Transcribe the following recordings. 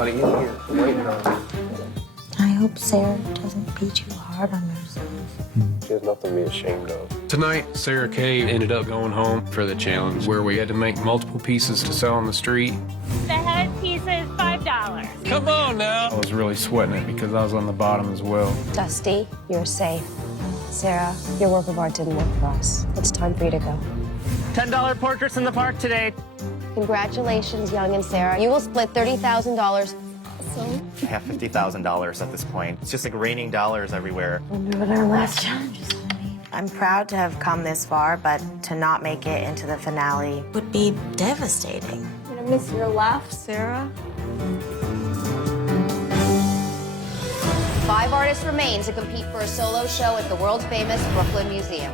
everybody in here waiting on you. I hope Sarah doesn't be too hard on herself. There's nothing to be ashamed of. Tonight, Sarah Kay ended up going home for the challenge where we had to make multiple pieces to sell on the street. The head piece is $5. Come on now. I was really sweating it because I was on the bottom as well. Dusty, you're safe. Sarah, your work of art didn't work for us. It's time for you to go. $10 portraits in the park today. Congratulations, Young and Sarah. You will split $30,000. I have $50,000 at this point. It's just like raining dollars everywhere. Wonder what our last challenge is gonna be. I'm proud to have come this far, but to not make it into the finale would be devastating. I'm gonna miss your laugh, Sarah. 5 artists remain to compete for a solo show at the world-famous Brooklyn Museum,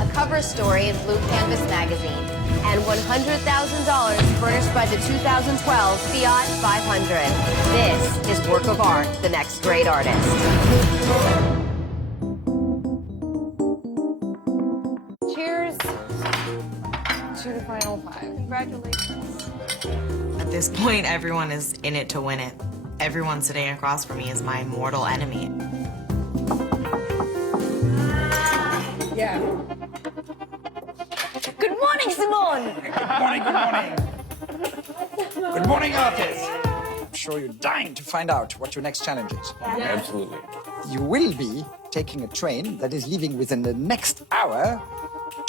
a cover story in Blue Canvas magazine, and $100,000 furnished by the 2012 Fiat 500. This is Work of Art, the next great artist. Cheers to the final 5. Congratulations. At this point, everyone is in it to win it. Everyone sitting across from me is my mortal enemy. Yeah. Good morning, Simone. Good morning, good morning. Good morning, artists. I'm sure you're dying to find out what your next challenge is. Absolutely. You will be taking a train that is leaving within the next hour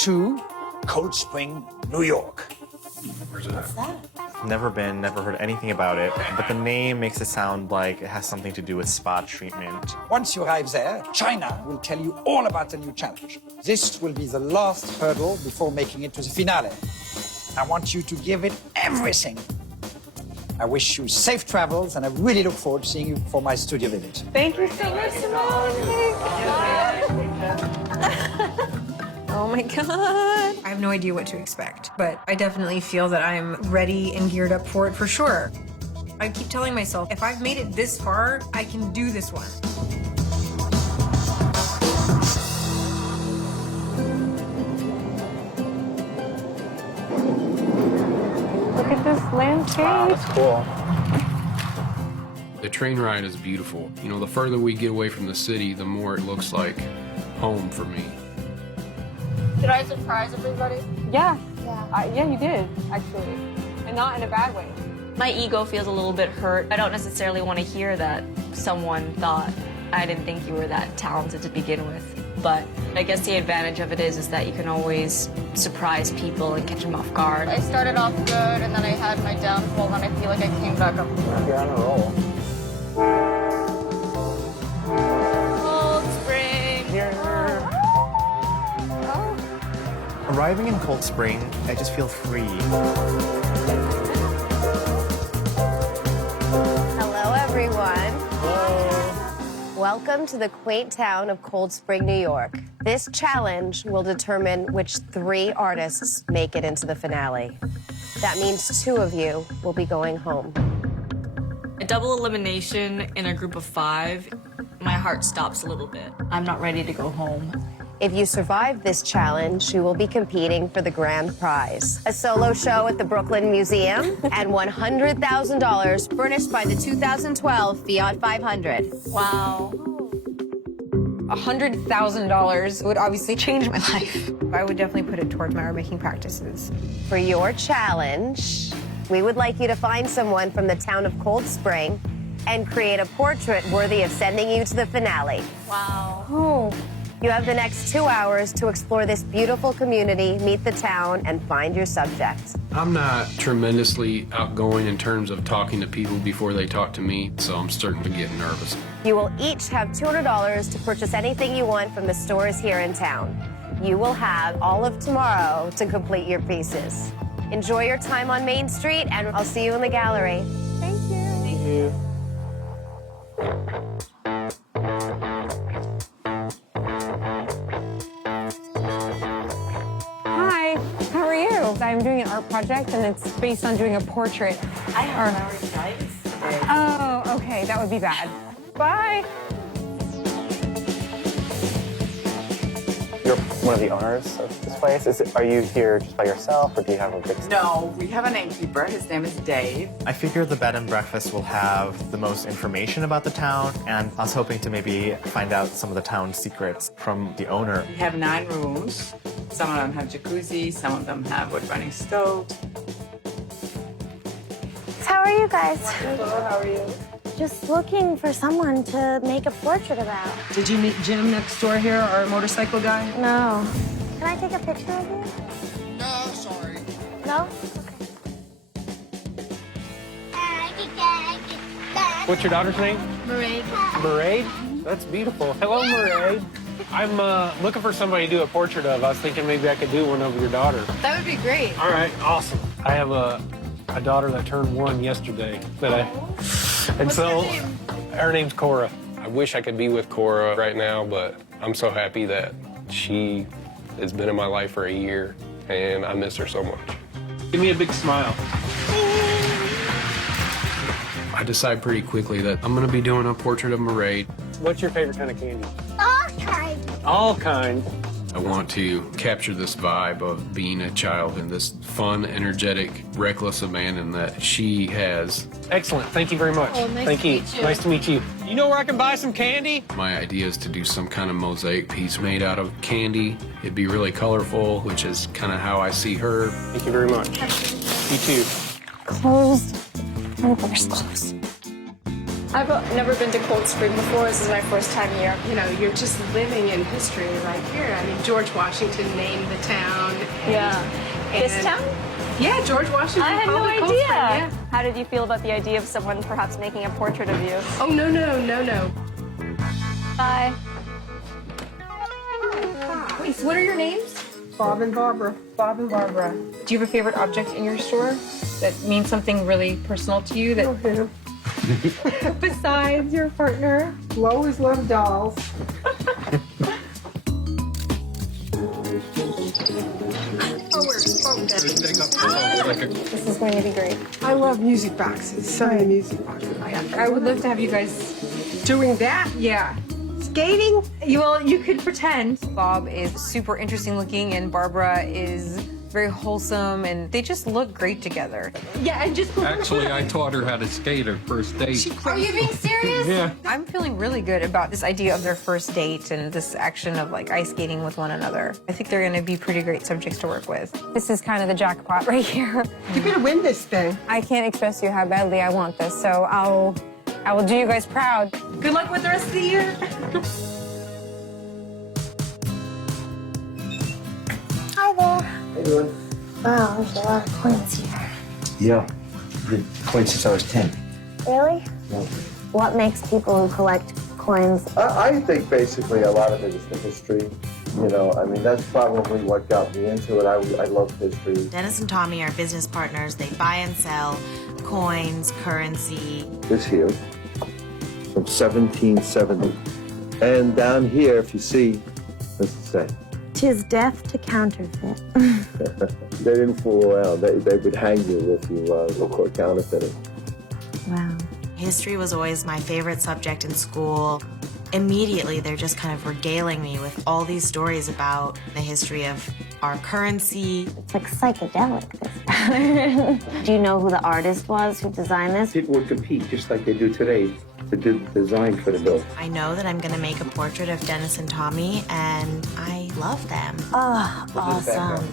to Cold Spring, New York. Where's it at? Never been, never heard anything about it, but the name makes it sound like it has something to do with spa treatment. Once you arrive there, China will tell you all about the new challenge. This will be the last hurdle before making it to the finale. I want you to give it everything. I wish you safe travels, and I really look forward to seeing you for my studio visit. Thank you so much, Simone. Oh my God. I have no idea what to expect, but I definitely feel that I'm ready and geared up for it for sure. I keep telling myself, if I've made it this far, I can do this one. Look at this landscape. Wow, that's cool. The train ride is beautiful. You know, the further we get away from the city, the more it looks like home for me. Did I surprise everybody? Yeah. Yeah, you did, actually. And not in a bad way. My ego feels a little bit hurt. I don't necessarily want to hear that someone thought I didn't think you were that talented to begin with. But I guess the advantage of it is that you can always surprise people and catch them off guard. I started off good, and then I had my downfall, and I feel like I came back up. You're on a roll. Cold Spring. Arriving in Cold Spring, I just feel free. Hello, everyone. Welcome to the quaint town of Cold Spring, New York. This challenge will determine which 3 artists make it into the finale. That means 2 of you will be going home. A double elimination in a group of 5, my heart stops a little bit. I'm not ready to go home. If you survive this challenge, you will be competing for the grand prize. A solo show at the Brooklyn Museum and $100,000 furnished by the 2012 Fiat 500. Wow. $100,000 would obviously change my life. I would definitely put it towards my art making practices. For your challenge, we would like you to find someone from the town of Cold Spring and create a portrait worthy of sending you to the finale. Wow. Oh. You have the next 2 hours to explore this beautiful community, meet the town, and find your subject. I'm not tremendously outgoing in terms of talking to people before they talk to me, so I'm starting to get nervous. You will each have $200 to purchase anything you want from the stores here in town. You will have all of tomorrow to complete your pieces. Enjoy your time on Main Street, and I'll see you in the gallery. Thank you. Thank you. Hi, how are you? I'm doing an art project, and it's based on doing a portrait. I have already dice. Oh, okay, that would be bad. Bye. You're one of the owners of this place? Are you here just by yourself, or do you have a big staff? No, we have a namekeeper. His name is Dave. I figure the bed and breakfast will have the most information about the town, and I was hoping to maybe find out some of the town secrets from the owner. We have 9 rooms. Some of them have jacuzzi, some of them have wood-burning stoves. How are you guys? Hello, how are you? Just looking for someone to make a portrait about. Did you meet Jim next door here, our motorcycle guy? No. Can I take a picture of you? No, sorry. No? What's your daughter's name? Maraid. Maraid? That's beautiful. Hello, Maraid. I'm looking for somebody to do a portrait of. I was thinking maybe I could do one of your daughter. That would be great. All right, awesome. I have a daughter that turned 1 yesterday. What's her name? Her name's Cora. I wish I could be with Cora right now, but I'm so happy that she has been in my life for a year, and I miss her so much. Give me a big smile. I decide pretty quickly that I'm gonna be doing a portrait of Maraid. What's your favorite kind of candy? All kinds. All kinds. I want to capture this vibe of being a child and this fun, energetic, reckless abandon that she has. Excellent. Thank you very much. Oh, nice Thank to you. meet you. Nice to meet you. You know where I can buy some candy? My idea is to do some kind of mosaic piece made out of candy. It'd be really colorful, which is kind of how I see her. Thank you very much. You too. Closed. Reverse closed. I've never been to Cold Spring before. This is my first time here. You know, you're just living in history right here. I mean, George Washington named the town. This town? Yeah, George Washington. I had no called it Cold idea. Spring, yeah. How did you feel about the idea of someone perhaps making a portrait of you? Oh, no, no, no, no. Bye. Wait, so what are your names? Bob and Barbara. Bob and Barbara. Do you have a favorite object in your store that means something really personal to you? That besides your partner? You always loved dolls. This is going to be great. I love music boxes. So many music boxes. I would love to have you guys. Doing that? Yeah. Skating? You could pretend. Bob is super interesting looking, and Barbara is very wholesome, and they just look great together. Yeah, and just... Actually, I taught her how to skate her first date. Are you being serious? Yeah. I'm feeling really good about this idea of their first date and this action of like ice skating with one another. I think they're gonna be pretty great subjects to work with. This is kind of the jackpot right here. You're gonna win this thing. I can't express to you how badly I want this, so I will do you guys proud. Good luck with the rest of the year. Hi there. How you doing? Wow, there's a lot of coins here. Yeah. Been playing since I was 10. Really? Yeah. What makes people who collect coins? I think basically a lot of it is the history. You know, I mean, that's probably what got me into it. I love history. Dennis and Tommy are business partners. They buy and sell coins, currency. This here from 1770. And down here, if you see, what's it say? 'Tis death to counterfeit. They didn't fool around. They would hang you if you were caught counterfeiting. Wow. History was always my favorite subject in school. Immediately, they're just kind of regaling me with all these stories about the history of our currency. It's like psychedelic, this. Do you know who the artist was who designed this? People would compete just like they do today to do the design for the bill. I know that I'm going to make a portrait of Dennis and Tommy, and I love them. Oh, awesome.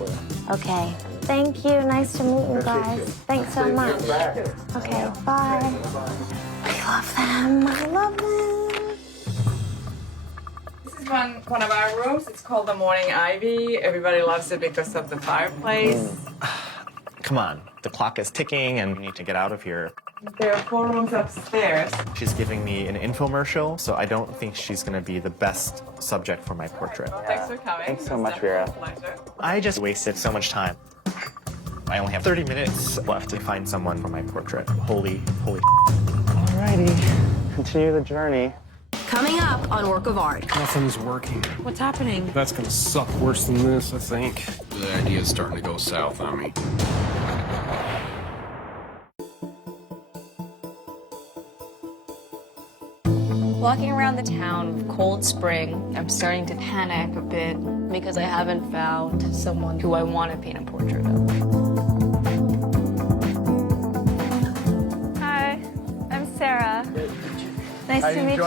Okay. Thank you. Nice to meet you guys. Thanks so much. Okay, bye. I love them. I love them. This is one of our rooms. It's called the Morning Ivy. Everybody loves it because of the fireplace. Come on, the clock is ticking and we need to get out of here. There are 4 rooms upstairs. She's giving me an infomercial, so I don't think she's gonna be the best subject for my portrait. Thanks for coming. Thanks so much, Vera. Pleasure. I just wasted so much time. I only have 30 minutes left to find someone for my portrait. Holy. Alrighty. Continue the journey. Coming up on Work of Art. Nothing's working. What's happening? That's gonna suck worse than this, I think. The idea is starting to go south on me. Walking around the town of Cold Spring, I'm starting to panic a bit. because I haven't found someone who I want to paint a portrait of. Hi, I'm Sarah. Nice to meet you.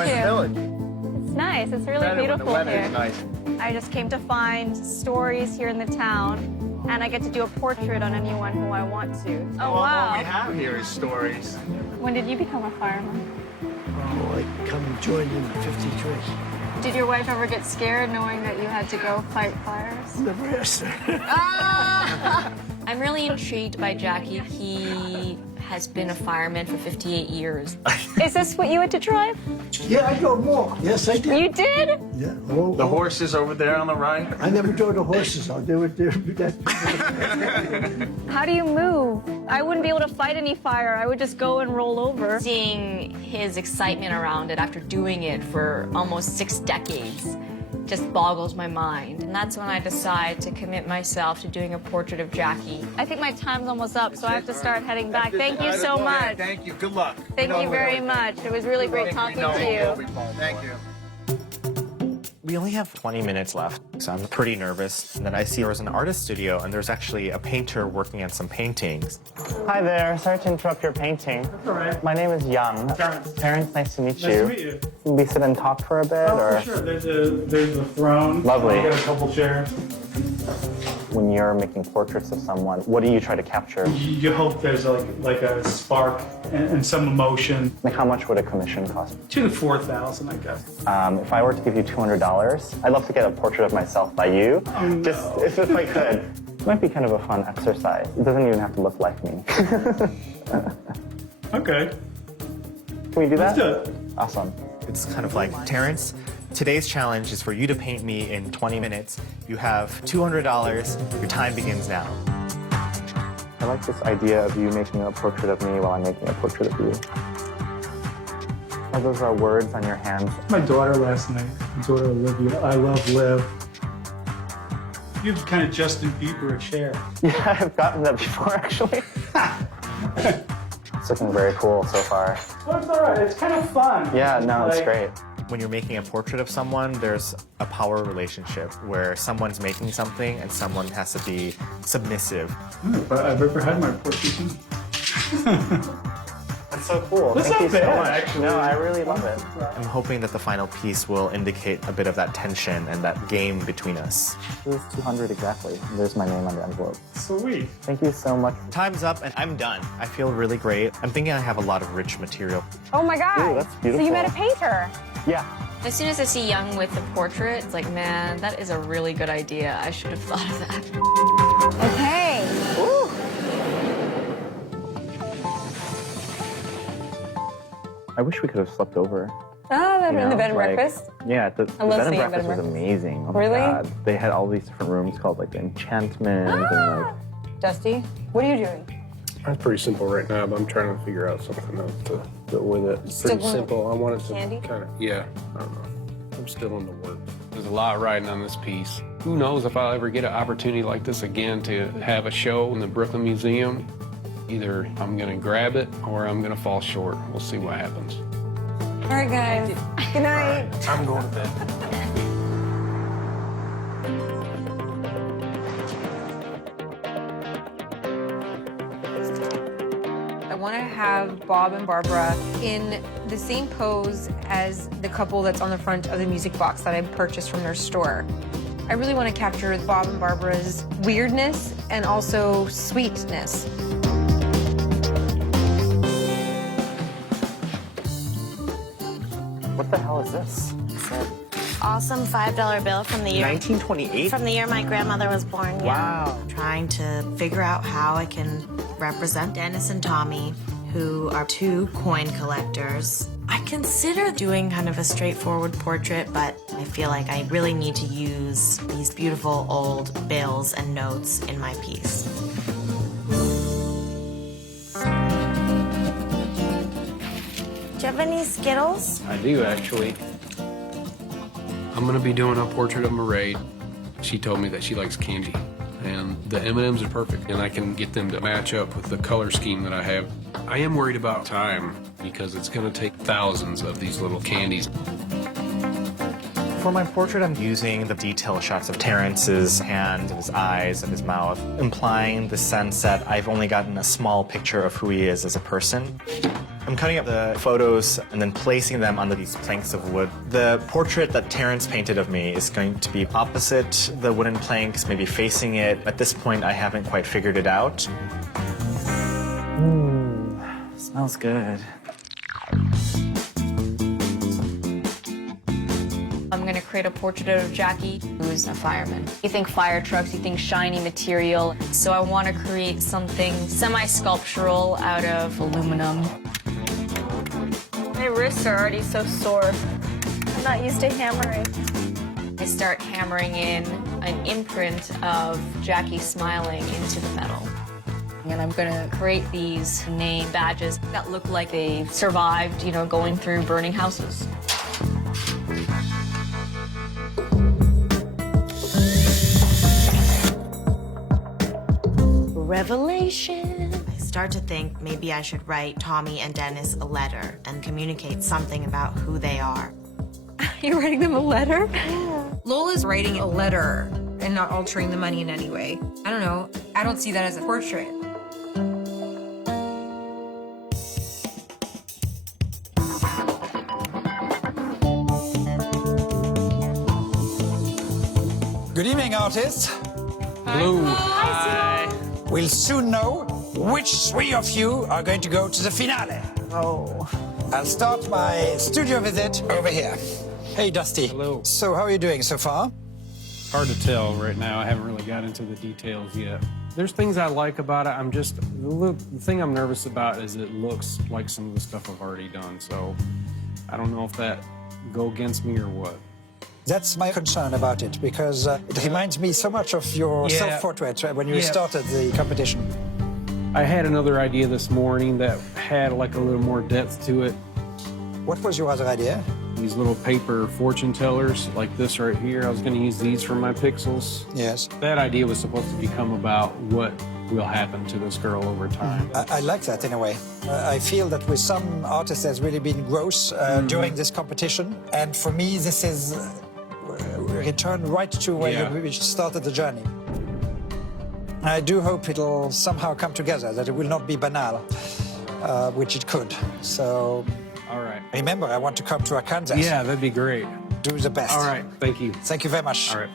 It's nice. It's really beautiful here. I just came to find stories here in the town, and I get to do a portrait on anyone who I want to. Oh, wow. What we have here is stories. When did you become a fireman? Oh, I come and joined in 53. Did your wife ever get scared knowing that you had to go fight fires? Never asked her. I'm really intrigued by Jackie. He has been a fireman for 58 years. Is this what you had to drive? Yeah, I drove more. Yes, I did. You did? Yeah. The horses over there on the right? I never drove the horses out. They were there. How do you move? I wouldn't be able to fight any fire. I would just go and roll over. Seeing his excitement around it after doing it for almost 6 decades just boggles my mind. And that's when I decide to commit myself to doing a portrait of Jackie. I think my time's almost up, so I have to start heading back. Thank you so much. Thank you. Good luck. Thank you very much. It was really great talking to you. Thank you. We only have 20 minutes left, so I'm pretty nervous. And then I see there was an artist studio, and there's actually a painter working on some paintings. Hi there. Sorry to interrupt your painting. That's all right. My name is Young. Terrence, nice to meet you. Nice to meet you. Can we sit and talk for a bit? Oh, or? for sure. There's a throne. Lovely. We got a couple chairs. When you're making portraits of someone, what do you try to capture? You hope there's like a spark and some emotion. Like how much would a commission cost? $2,000 to $4,000, I guess. If I were to give you $200, I'd love to get a portrait of myself by you. Oh, no. Just if I could. It might be kind of a fun exercise. It doesn't even have to look like me. Okay. Can we do that? Let's do it. Awesome. It's kind of like, Terrence, today's challenge is for you to paint me in 20 minutes. You have $200. Your time begins now. I like this idea of you making a portrait of me while I'm making a portrait of you. Oh, those are words on your hands. My daughter last night, my daughter Olivia, I love Liv. You have kind of Justin Bieber a chair. Yeah, I've gotten that before, actually. It's looking very cool so far. Well, it's all right. It's kind of fun. Yeah, no, it's great. When you're making a portrait of someone, there's a power relationship where someone's making something and someone has to be submissive. But I've ever had my portrait. That's so cool. That's Thank not you bad, so much. actually. No, I really love it. I'm hoping that the final piece will indicate a bit of that tension and that game between us. It was 200 exactly. There's my name on the envelope. Sweet. Thank you so much. Time's up and I'm done. I feel really great. I'm thinking I have a lot of rich material. Oh my God. Ooh, that's beautiful. So you met a painter? Yeah. As soon as I see Young with the portrait, it's like, man, that is a really good idea. I should have thought of that. Okay. Ooh. I wish we could have slept over. Oh, in the bed and like, breakfast? Yeah, the I love bed and staying at breakfast was amazing. Oh Really? My God. They had all these different rooms called like the Enchantment and like. Dusty, what are you doing? That's pretty simple right now, but I'm trying to figure out something else to go with it. It's pretty simple. I want it to candy? kind of, yeah, I don't know. I'm still in the work. There's a lot riding on this piece. Who knows if I'll ever get an opportunity like this again to have a show in the Brooklyn Museum. Either I'm gonna grab it or I'm gonna fall short. We'll see what happens. All right, guys. Good night. I'm going to bed. I want to have Bob and Barbara in the same pose as the couple that's on the front of the music box that I purchased from their store. I really want to capture Bob and Barbara's weirdness and also sweetness. What the hell is this? Awesome $5 bill from the year 1928? from the year my grandmother was born. Yeah. Wow. Trying to figure out how I can represent Dennis and Tommy, who are 2 coin collectors. I consider doing kind of a straightforward portrait, but I feel like I really need to use these beautiful old bills and notes in my piece. Do you have any Skittles? I do, actually. I'm gonna be doing a portrait of Mairead. She told me that she likes candy, and the M&Ms are perfect, and I can get them to match up with the color scheme that I have. I am worried about time, because it's gonna take thousands of these little candies. For my portrait, I'm using the detail shots of Terrence's hands, his eyes, and his mouth, implying the sense that I've only gotten a small picture of who he is as a person. I'm cutting up the photos and then placing them onto these planks of wood. The portrait that Terrence painted of me is going to be opposite the wooden planks, maybe facing it. At this point, I haven't quite figured it out. Smells good. I'm gonna create a portrait of Jackie, who's a fireman. You think fire trucks, you think shiny material. So I want to create something semi-sculptural out of aluminum. My wrists are already so sore. I'm not used to hammering. I start hammering in an imprint of Jackie smiling into the metal. And I'm gonna create these name badges that look like they survived, you know, going through burning houses. Revelation. I start to think maybe I should write Tommy and Dennis a letter and communicate something about who they are. You're writing them a letter? Yeah. Lola's writing a letter and not altering the money in any way. I don't know. I don't see that as a portrait. Good evening, artists. Blue. We'll soon know which three of you are going to go to the finale. Oh. I'll start my studio visit over here. Hey, Dusty. Hello. So how are you doing so far? Hard to tell right now. I haven't really got into the details yet. There's things I like about it. The thing I'm nervous about is it looks like some of the stuff I've already done. So I don't know if that go against me or what. That's my concern about it, because it reminds me so much of your self-portrait when you started the competition. I had another idea this morning that had like a little more depth to it. What was your other idea? These little paper fortune tellers like this right here. I was going to use these for my pixels. Yes. That idea was supposed to become about what will happen to this girl over time. I like that in a way. I feel that with some artists there's really been growth during this competition. And for me, this is return right to where you started the journey. I do hope it'll somehow come together, that it will not be banal, which it could. So, all right. Remember, I want to come to Arkansas. Yeah, that'd be great. Do the best. All right, thank you. Thank you very much. All right.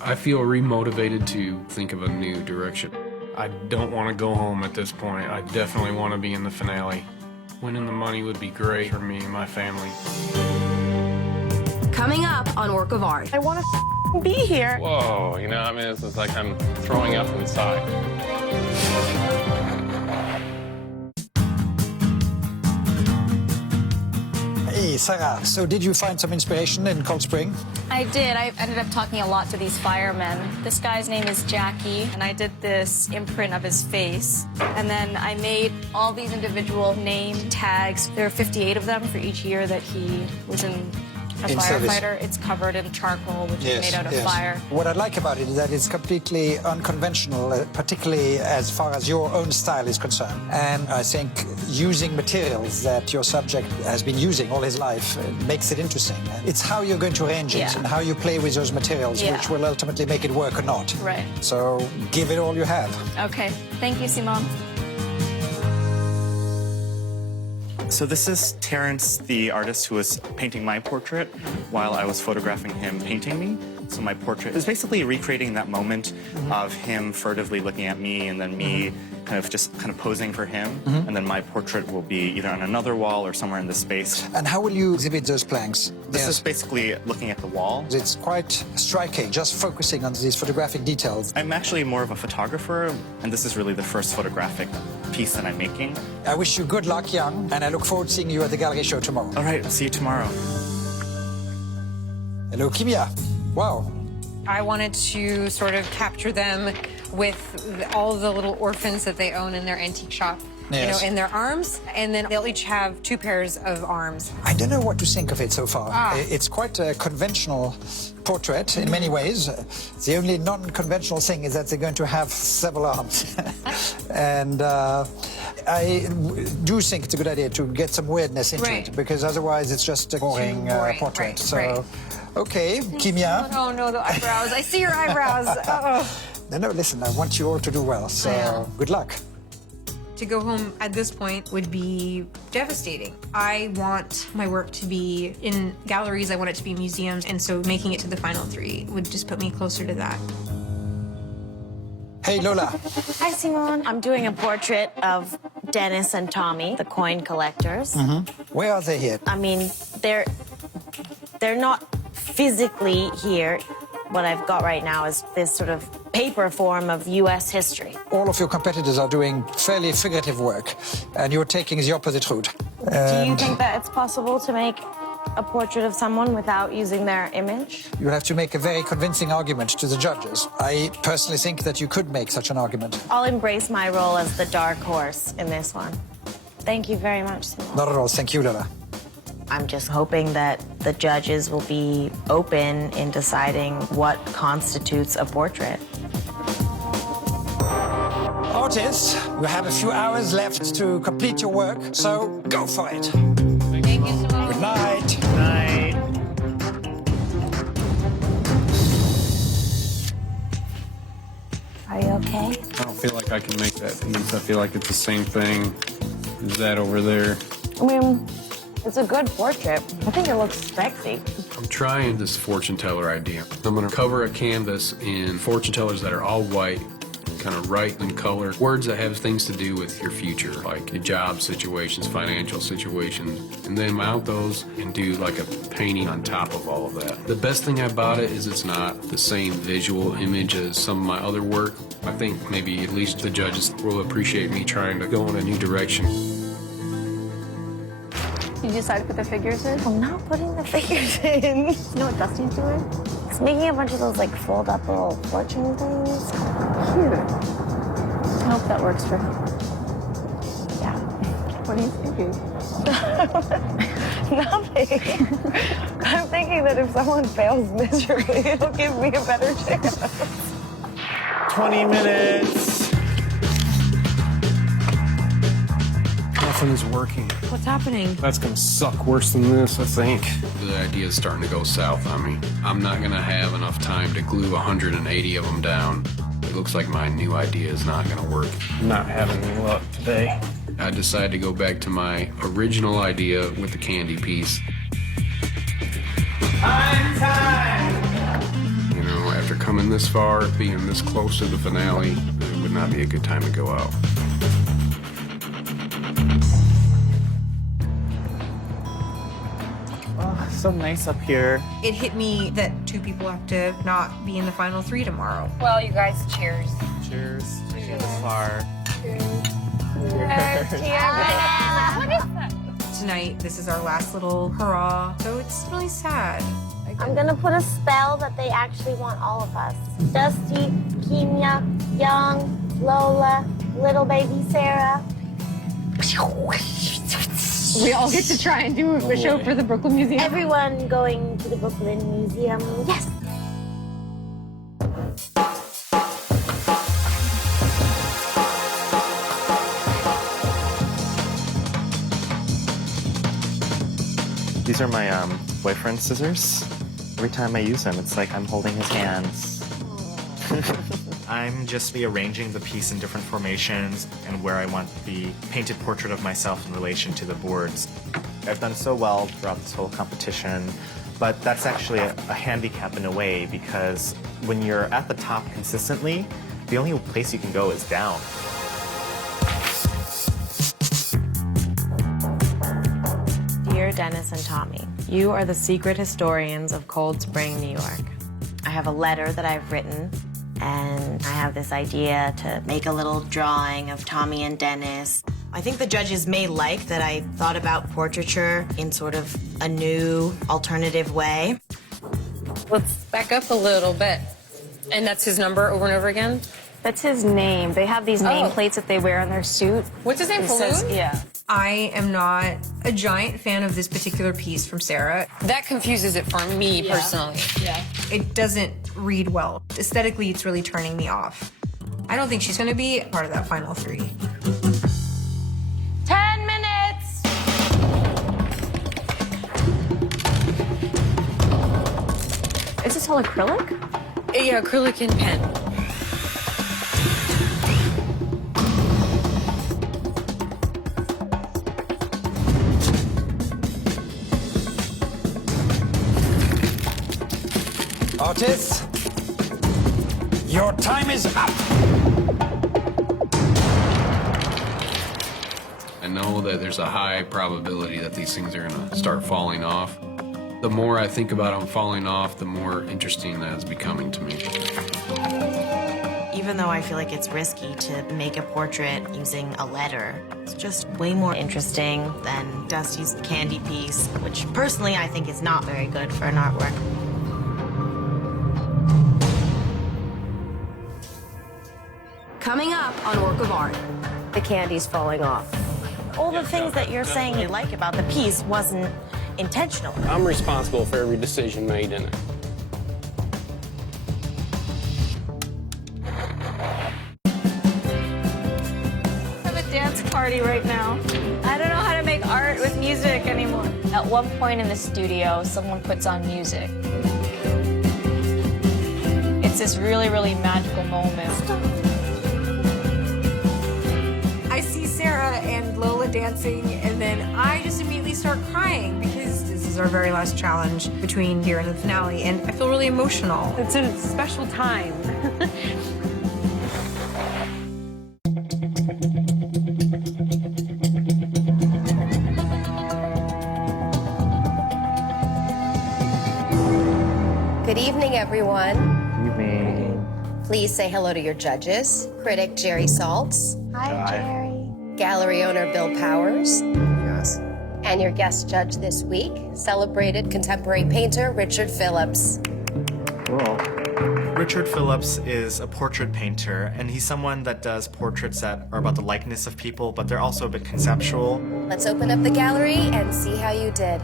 I feel remotivated to think of a new direction. I don't want to go home at this point. I definitely want to be in the finale. Winning the money would be great for me and my family. Coming up on Work of Art. I want to be here. Whoa, you know, I mean, it's like I'm throwing up inside. Hey, Sarah, so did you find some inspiration in Cold Spring? I did. I ended up talking a lot to these firemen. This guy's name is Jackie, and I did this imprint of his face. And then I made all these individual name tags. There are 58 of them for each year that he was in a firefighter. It's covered in charcoal, which is made out of fire. What I like about it is that it's completely unconventional, particularly as far as your own style is concerned. And I think using materials that your subject has been using all his life makes it interesting. It's how you're going to arrange it and how you play with those materials which will ultimately make it work or not. Right. So give it all you have. Okay. Thank you, Simone. So this is Terrence, the artist who was painting my portrait while I was photographing him painting me. So my portrait is basically recreating that moment of him furtively looking at me and then me kind of posing for him. And then my portrait will be either on another wall or somewhere in the space. And how will you exhibit those planks? This is basically looking at the wall. It's quite striking, just focusing on these photographic details. I'm actually more of a photographer, and this is really the first photographic piece that I'm making. I wish you good luck, Young, and I look forward to seeing you at the gallery show tomorrow. All right, see you tomorrow. Hello, Kimia. Wow. I wanted to sort of capture them with all the little orphans that they own in their antique shop. Yes. You know, in their arms, and then they'll each have 2 pairs of arms. I don't know what to think of it so far. It's quite a conventional portrait in many ways. The only non-conventional thing is that they're going to have several arms. And I do think it's a good idea to get some weirdness into it, because otherwise it's just a boring portrait. So Okay, Kimia. Oh no, the eyebrows. I see your eyebrows. Uh-oh. No, listen, I want you all to do well, so good luck. To go home at this point would be devastating. I want my work to be in galleries, I want it to be museums, and so making it to the final 3 would just put me closer to that. Hey, Lola. Hi, Simone. I'm doing a portrait of Dennis and Tommy, the coin collectors. Where are they here? I mean, they're not physically here. What I've got right now is this sort of paper form of U.S. history. All of your competitors are doing fairly figurative work, and you're taking the opposite route. Do you think that it's possible to make a portrait of someone without using their image? You'll have to make a very convincing argument to the judges. I personally think that you could make such an argument. I'll embrace my role as the dark horse in this one. Thank you very much, Simone. Not at all. Thank you, Lola. I'm just hoping that the judges will be open in deciding what constitutes a portrait. Artists, you have a few hours left to complete your work, so go for it. Thank you so much. Good night. Good night. Are you okay? I don't feel like I can make that piece. I feel like it's the same thing as that over there. I mean, it's a good portrait. I think it looks sexy. I'm trying this fortune teller idea. I'm gonna cover a canvas in fortune tellers that are all white, kind of right in color. Words that have things to do with your future, like your job situations, financial situations, and then mount those and do like a painting on top of all of that. The best thing about it is it's not the same visual image as some of my other work. I think maybe at least the judges will appreciate me trying to go in a new direction. You decide to put the figures in? I'm not putting the figures in. You know what Dusty's doing? It's making a bunch of those, like, fold-up little fortune things. Cute. I hope that works for him. Yeah. What are you thinking? Nothing. I'm thinking that if someone fails miserably, it'll give me a better chance. 20 minutes. Nothing is working. What's happening? That's gonna suck worse than this, I think. The idea is starting to go south on me. I'm not gonna have enough time to glue 180 of them down. It looks like my new idea is not gonna work. I'm not having any luck today. I decided to go back to my original idea with the candy piece. You know, after coming this far, being this close to the finale, it would not be a good time to go out. Oh, so nice up here. It hit me that 2 people have to not be in the final 3 tomorrow. Well, you guys, cheers. Cheers. Make it this far. Cheers. What is that? Tonight, this is our last little hurrah, so it's really sad. I'm gonna put a spell that they actually want all of us. Dusty, Kimia, Young, Lola, little baby Sarah. We all get to try and do a show for the Brooklyn Museum. Everyone going to the Brooklyn Museum. Yes. These are my boyfriend's scissors. Every time I use them, it's like I'm holding his hands. I'm just rearranging the piece in different formations and where I want the painted portrait of myself in relation to the boards. I've done so well throughout this whole competition, but that's actually a handicap in a way, because when you're at the top consistently, the only place you can go is down. Dear Dennis and Tommy, you are the secret historians of Cold Spring, New York. I have a letter that I've written, and I have this idea to make a little drawing of Tommy and Dennis. I think the judges may like that I thought about portraiture in sort of a new, alternative way. Let's back up a little bit. And that's his number over and over again? That's his name. They have these nameplates that they wear on their suit. What's his name, Falloon? Yeah. I am not a giant fan of this particular piece from Sarah. That confuses it for me personally. Yeah. It doesn't read well. Aesthetically, it's really turning me off. I don't think she's going to be part of that final 3. 10 minutes. all acrylic? Yeah, acrylic and pen. Artists, your time is up. I know that there's a high probability that these things are gonna start falling off. The more I think about them falling off, the more interesting that is becoming to me. Even though I feel like it's risky to make a portrait using a letter, it's just way more interesting than Dusty's candy piece, which personally I think is not very good for an artwork. Coming up on Work of Art. The candy's falling off. All the things that you're saying you like about the piece wasn't intentional. I'm responsible for every decision made in it. I have a dance party right now. I don't know how to make art with music anymore. At one point in the studio, someone puts on music. It's this really, really magical moment. I see Sarah and Lola dancing, and then I just immediately start crying because this is our very last challenge between here and the finale, and I feel really emotional. It's a special time. Good evening, everyone. Evening. Please say hello to your judges. Critic Jerry Saltz. Hi, Jerry. Gallery owner Bill Powers. Yes. And your guest judge this week, celebrated contemporary painter Richard Phillips. Cool. Richard Phillips is a portrait painter, and he's someone that does portraits that are about the likeness of people, but they're also a bit conceptual. Let's open up the gallery and see how you did.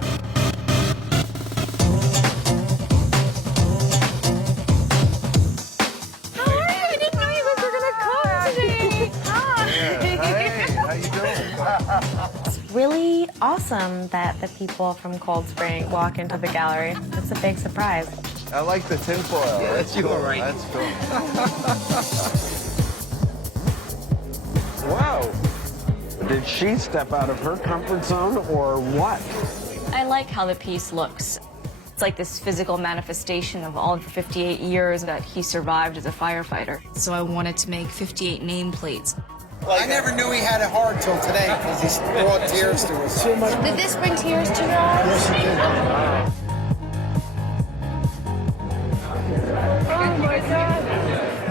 It's really awesome that the people from Cold Spring walk into the gallery. It's a big surprise. I like the tinfoil. Yeah, that's you, all right. That's cool. Wow. Did she step out of her comfort zone or what? I like how the piece looks. It's like this physical manifestation of all the 58 years that he survived as a firefighter. So I wanted to make 58 nameplates. I never knew he had a heart till today because he brought tears to us. Did this bring tears to your eyes? Yes, it did. Oh my God.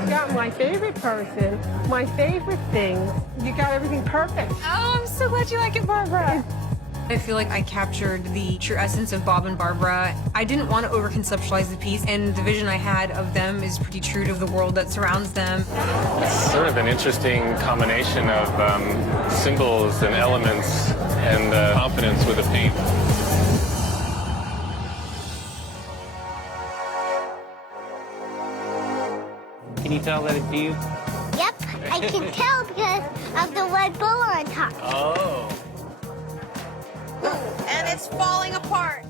You got my favorite person, my favorite thing. You got everything perfect. Oh, I'm so glad you like it, Barbara. I feel like I captured the true essence of Bob and Barbara. I didn't want to over-conceptualize the piece, and the vision I had of them is pretty true to the world that surrounds them. It's sort of an interesting combination of symbols and elements and confidence with the paint. Can you tell that it's you? Yep, I can tell because of the red bow on top. Oh. And it's falling apart.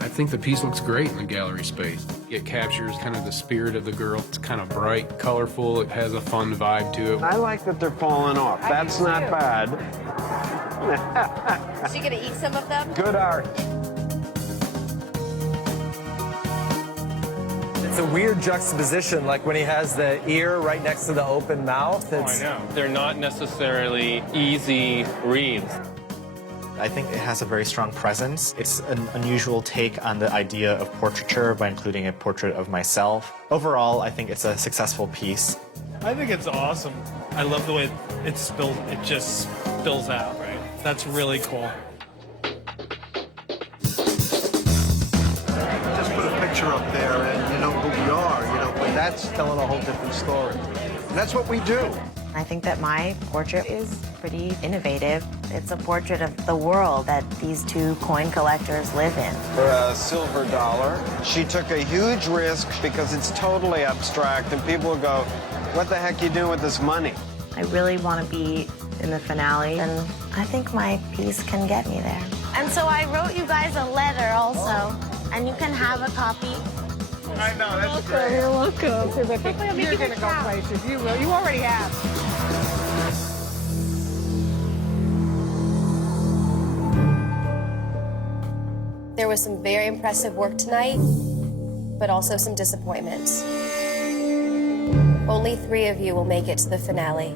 I think the piece looks great in the gallery space. It captures kind of the spirit of the girl. It's kind of bright, colorful. It has a fun vibe to it. I like that they're falling off. That's not bad. Is she gonna eat some of them? Good art. It's a weird juxtaposition, like when he has the ear right next to the open mouth. Oh, I know. They're not necessarily easy reads. I think it has a very strong presence. It's an unusual take on the idea of portraiture by including a portrait of myself. Overall, I think it's a successful piece. I think it's awesome. I love the way it just spills out, right? That's really cool. Just put a picture up there and you know who we are, you know, but that's telling a whole different story. And that's what we do. I think that my portrait is pretty innovative. It's a portrait of the world that these two coin collectors live in. For a silver dollar, she took a huge risk because it's totally abstract and people will go, what the heck are you doing with this money? I really want to be in the finale, and I think my piece can get me there. And so I wrote you guys a letter also, and you can have a copy. I know, that's great. You're welcome. You're going to go places. You will. You already have. There was some very impressive work tonight, but also some disappointments. Only 3 of you will make it to the finale.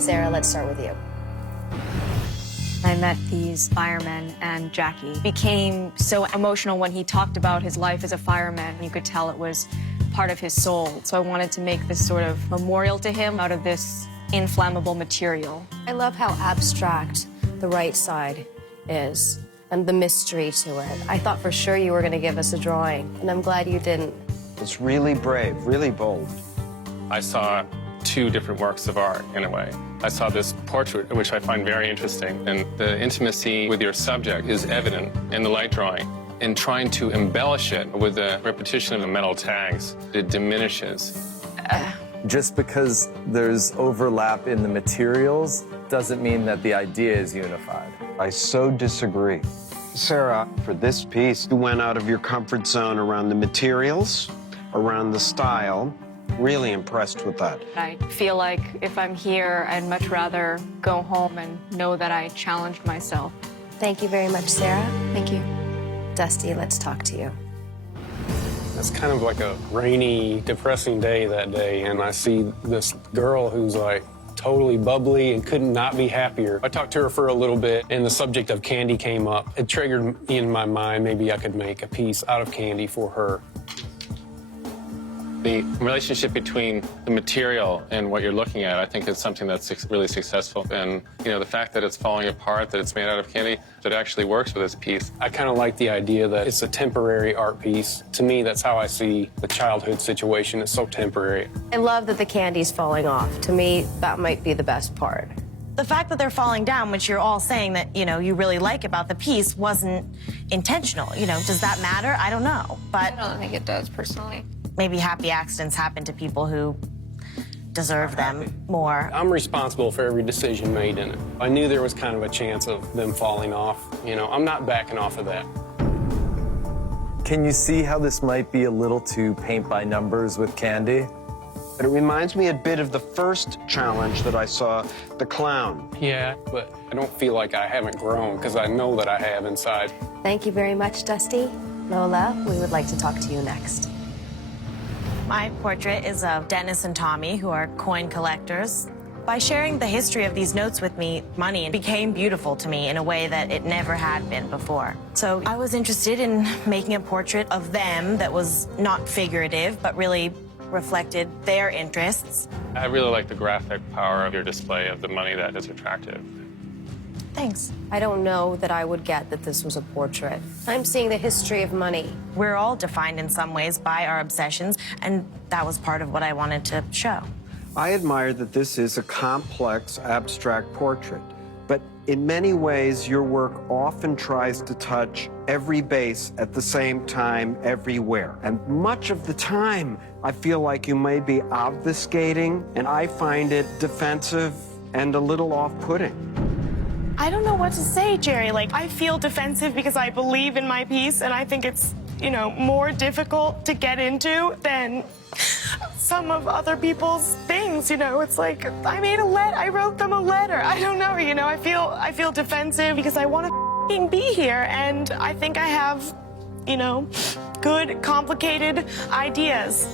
Sarah, let's start with you. I met these firemen, and Jackie became so emotional when he talked about his life as a fireman. You could tell it was part of his soul. So I wanted to make this sort of memorial to him out of this inflammable material. I love how abstract the right side is and the mystery to it. I thought for sure you were going to give us a drawing, and I'm glad you didn't. It's really brave, really bold. I saw 2 different works of art, in a way. I saw this portrait, which I find very interesting, and the intimacy with your subject is evident in the light drawing. In trying to embellish it with the repetition of the metal tags, it diminishes. Just because there's overlap in the materials doesn't mean that the idea is unified. I so disagree. Sarah, for this piece, you went out of your comfort zone around the materials, around the style. Really impressed with that. I feel like if I'm here, I'd much rather go home and know that I challenged myself. Thank you very much, Sarah. Thank you. Dusty, let's talk to you. It's kind of like a rainy, depressing day that day, and I see this girl who's like totally bubbly and could not be happier. I talked to her for a little bit, and the subject of candy came up. It triggered in my mind maybe I could make a piece out of candy for her. The relationship between the material and what you're looking at, I think, is something that's really successful. And, you know, the fact that it's falling apart, that it's made out of candy, that actually works with this piece. I kind of like the idea that it's a temporary art piece. To me, that's how I see the childhood situation. It's so temporary. I love that the candy's falling off. To me, that might be the best part. The fact that they're falling down, which you're all saying that, you know, you really like about the piece, wasn't intentional. You know, does that matter? I don't know. But I don't think it does, personally. Maybe happy accidents happen to people who deserve them more. I'm responsible for every decision made in it. I knew there was kind of a chance of them falling off. You know, I'm not backing off of that. Can you see how this might be a little too paint by numbers with candy? But it reminds me a bit of the first challenge that I saw, the clown. Yeah, but I don't feel like I haven't grown because I know that I have inside. Thank you very much, Dusty. Lola, we would like to talk to you next. My portrait is of Dennis and Tommy, who are coin collectors. By sharing the history of these notes with me, money became beautiful to me in a way that it never had been before. So I was interested in making a portrait of them that was not figurative, but really reflected their interests. I really like the graphic power of your display of the money that is attractive. Thanks. I don't know that I would get that this was a portrait. I'm seeing the history of money. We're all defined in some ways by our obsessions, and that was part of what I wanted to show. I admire that this is a complex, abstract portrait, but in many ways, your work often tries to touch every base at the same time, everywhere. And much of the time, I feel like you may be obfuscating, and I find it defensive and a little off-putting. I don't know what to say, Jerry. Like, I feel defensive because I believe in my piece, and I think it's, you know, more difficult to get into than some of other people's things, you know. It's like, I wrote them a letter. I don't know, you know, I feel defensive because I want to be here, and I think I have, you know, good, complicated ideas.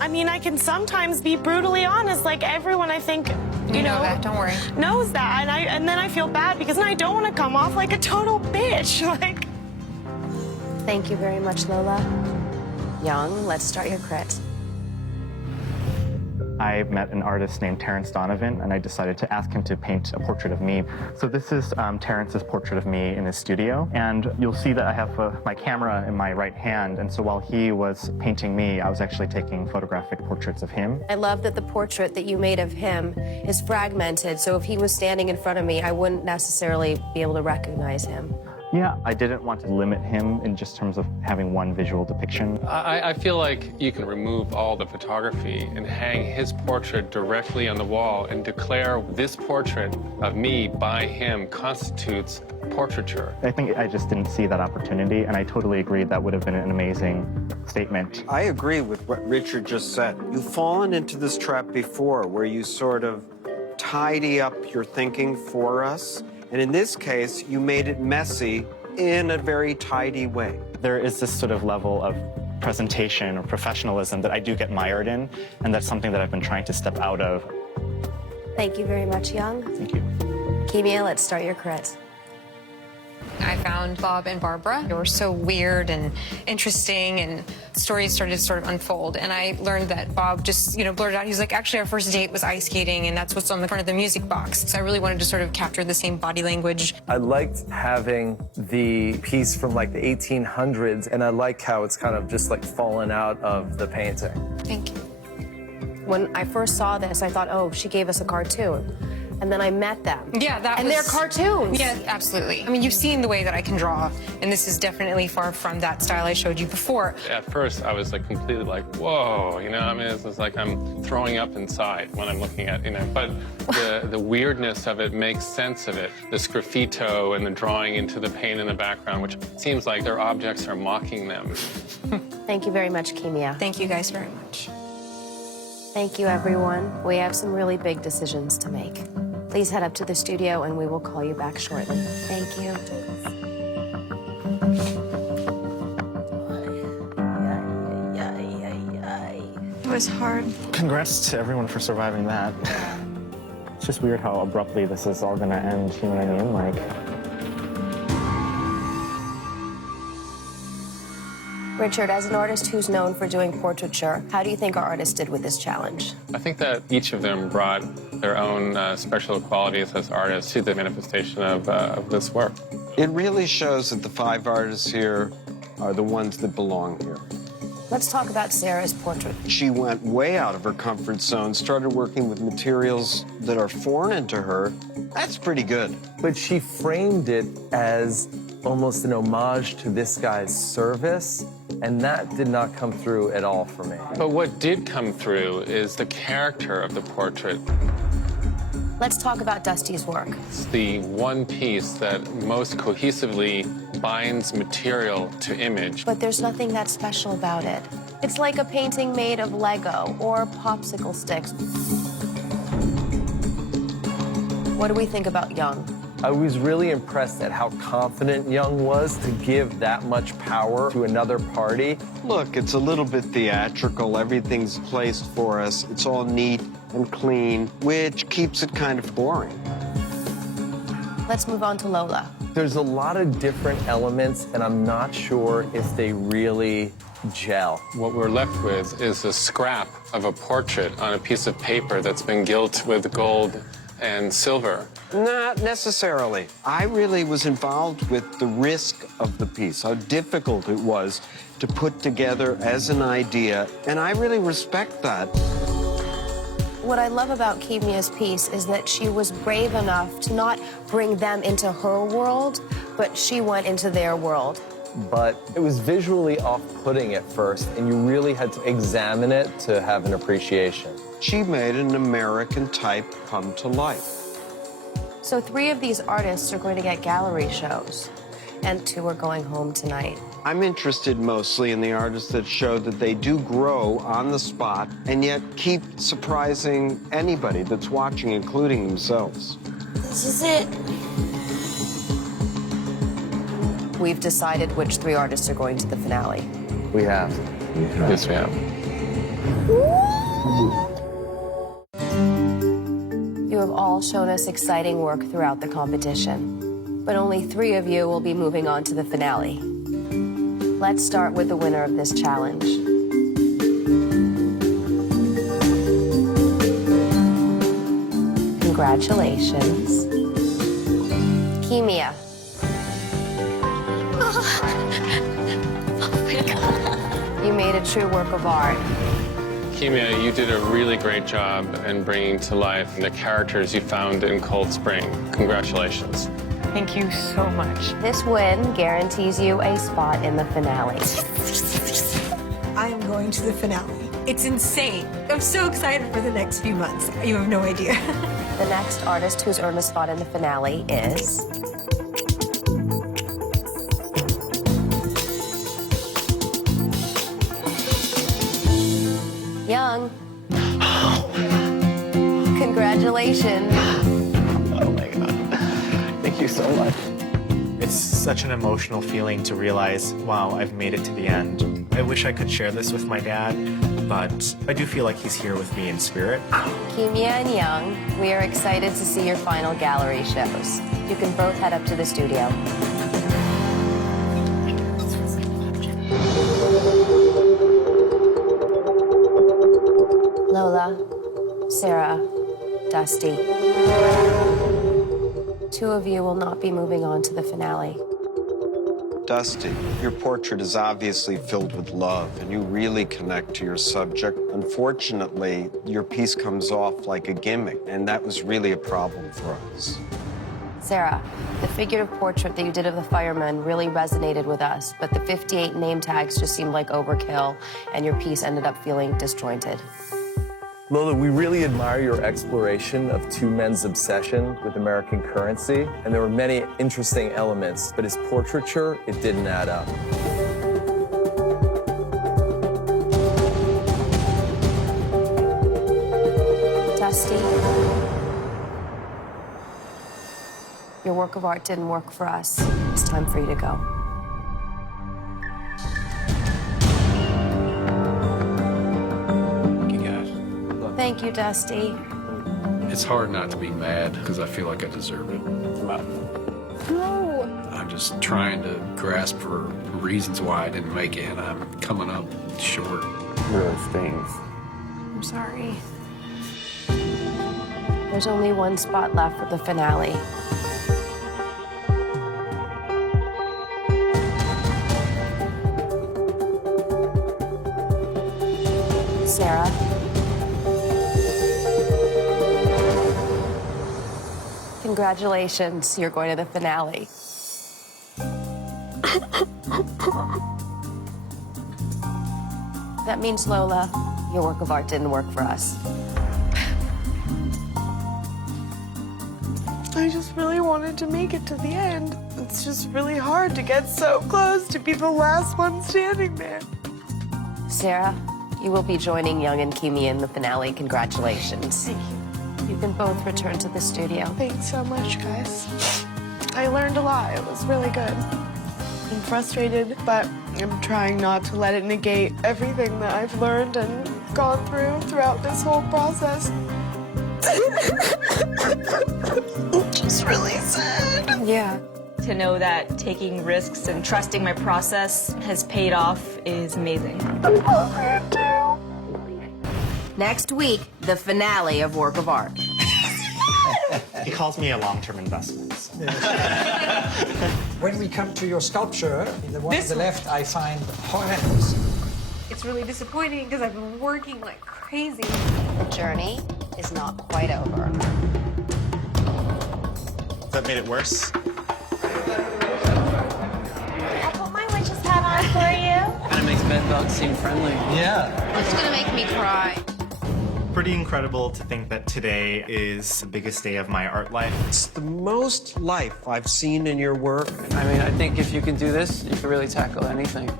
I mean, I can sometimes be brutally honest, like everyone, I think, you know that, don't worry. Knows that, and then I feel bad because I don't want to come off like a total bitch, like. Thank you very much, Lola. Young, let's start your crit. I met an artist named Terrence Donovan, and I decided to ask him to paint a portrait of me. So this is Terrence's portrait of me in his studio, and you'll see that I have my camera in my right hand, and so while he was painting me, I was actually taking photographic portraits of him. I love that the portrait that you made of him is fragmented, so if he was standing in front of me, I wouldn't necessarily be able to recognize him. Yeah, I didn't want to limit him in just terms of having one visual depiction. I feel like you can remove all the photography and hang his portrait directly on the wall and declare this portrait of me by him constitutes portraiture. I think I just didn't see that opportunity, and I totally agree that would have been an amazing statement. I agree with what Richard just said. You've fallen into this trap before where you sort of tidy up your thinking for us. And in this case, you made it messy in a very tidy way. There is this sort of level of presentation or professionalism that I do get mired in, and that's something that I've been trying to step out of. Thank you very much, Young. Thank you. Kimia, let's start your crit. I found Bob and Barbara. They were so weird and interesting, and stories started to sort of unfold. And I learned that Bob just, blurted out. He's like, actually, our first date was ice skating, and that's what's on the front of the music box. So I really wanted to sort of capture the same body language. I liked having the piece from like the 1800s, and I like how it's kind of just like fallen out of the painting. Thank you. When I first saw this, I thought, oh, she gave us a cartoon. And then I met them. Yeah, and they're cartoons. Yeah, absolutely. I mean, you've seen the way that I can draw, and this is definitely far from that style I showed you before. At first, I was like completely like, whoa, it's like I'm throwing up inside when I'm looking at, but the weirdness of it makes sense of it. The sgraffito and the drawing into the paint in the background, which seems like their objects are mocking them. Thank you very much, Kimia. Thank you guys very much. Thank you, everyone. We have some really big decisions to make. Please head up to the studio, and we will call you back shortly. Thank you. It was hard. Congrats to everyone for surviving that. It's just weird how abruptly this is all gonna end, you know what I mean? Richard, as an artist who's known for doing portraiture, how do you think our artist did with this challenge? I think that each of them brought their own special qualities as artists to the manifestation of this work. It really shows that the 5 artists here are the ones that belong here. Let's talk about Sarah's portrait. She went way out of her comfort zone, started working with materials that are foreign to her. That's pretty good. But she framed it as almost an homage to this guy's service, and that did not come through at all for me. But what did come through is the character of the portrait. Let's talk about Dusty's work. It's the one piece that most cohesively binds material to image. But there's nothing that special about it. It's like a painting made of Lego or popsicle sticks. What do we think about Young? I was really impressed at how confident Young was to give that much power to another party. Look, it's a little bit theatrical. Everything's placed for us. It's all neat and clean, which keeps it kind of boring. Let's move on to Lola. There's a lot of different elements, and I'm not sure if they really gel. What we're left with is a scrap of a portrait on a piece of paper that's been gilt with gold and silver. Not necessarily. I really was involved with the risk of the piece, how difficult it was to put together as an idea, and I really respect that. What I love about Kimia's piece is that she was brave enough to not bring them into her world, but she went into their world. But it was visually off-putting at first, and you really had to examine it to have an appreciation. She made an American type come to life. So 3 of these artists are going to get gallery shows, and 2 are going home tonight. I'm interested mostly in the artists that show that they do grow on the spot and yet keep surprising anybody that's watching, including themselves. This is it. We've decided which 3 artists are going to the finale. We have. Yes, we have. You have all shown us exciting work throughout the competition, but only 3 of you will be moving on to the finale. Let's start with the winner of this challenge. Congratulations. Kimia. You made a true work of art. Kimia, you did a really great job in bringing to life the characters you found in Cold Spring. Congratulations. Thank you so much. This win guarantees you a spot in the finale. I am going to the finale. It's insane. I'm so excited for the next few months. You have no idea. The next artist who's earned a spot in the finale is... Congratulations. Oh my God. Thank you so much. It's such an emotional feeling to realize, wow, I've made it to the end. I wish I could share this with my dad, but I do feel like he's here with me in spirit. Kimia and Young, we are excited to see your final gallery shows. You can both head up to the studio. Lola, Sarah, Dusty. Two of you will not be moving on to the finale. Dusty, your portrait is obviously filled with love, and you really connect to your subject. Unfortunately, your piece comes off like a gimmick, and that was really a problem for us. Sarah, the figurative portrait that you did of the fireman really resonated with us, but the 58 name tags just seemed like overkill, and your piece ended up feeling disjointed. Lola, we really admire your exploration of two men's obsession with American currency, and there were many interesting elements, but his portraiture, it didn't add up. Dusty, your work of art didn't work for us. It's time for you to go. Thank you, Dusty. It's hard not to be mad because I feel like I deserve it. No. I'm just trying to grasp for reasons why I didn't make it, and I'm coming up short. It really stings. I'm sorry. There's only one spot left for the finale. Sarah. Congratulations, you're going to the finale. That means, Lola, your work of art didn't work for us. I just really wanted to make it to the end. It's just really hard to get so close to be the last one standing there. Sarah, you will be joining Young and Kimi in the finale. Congratulations. Thank you. You can both return to the studio. Thanks so much, guys. I learned a lot. It was really good. I'm frustrated, but I'm trying not to let it negate everything that I've learned and gone through throughout this whole process. Just really sad. Yeah. To know that taking risks and trusting my process has paid off is amazing. Next week, the finale of Work of Art. He calls me a long-term investment. So. When we come to your sculpture, in the one This on the left, I find horrendous. It's really disappointing because I've been working like crazy. The journey is not quite over. That made it worse. I'll put my witch's hat on for you. Kind of makes bedbugs seem friendly. Yeah. It's gonna make me cry. Pretty incredible to think that today is the biggest day of my art life. It's the most life I've seen in your work. I mean, I think if you can do this, you can really tackle anything. I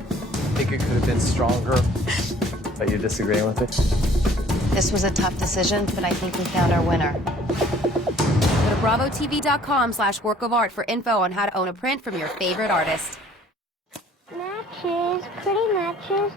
think it could have been stronger. Are you disagreeing with it? This was a tough decision, but I think we found our winner. Go to bravotv.com/workofart for info on how to own a print from your favorite artist. Matches, pretty matches.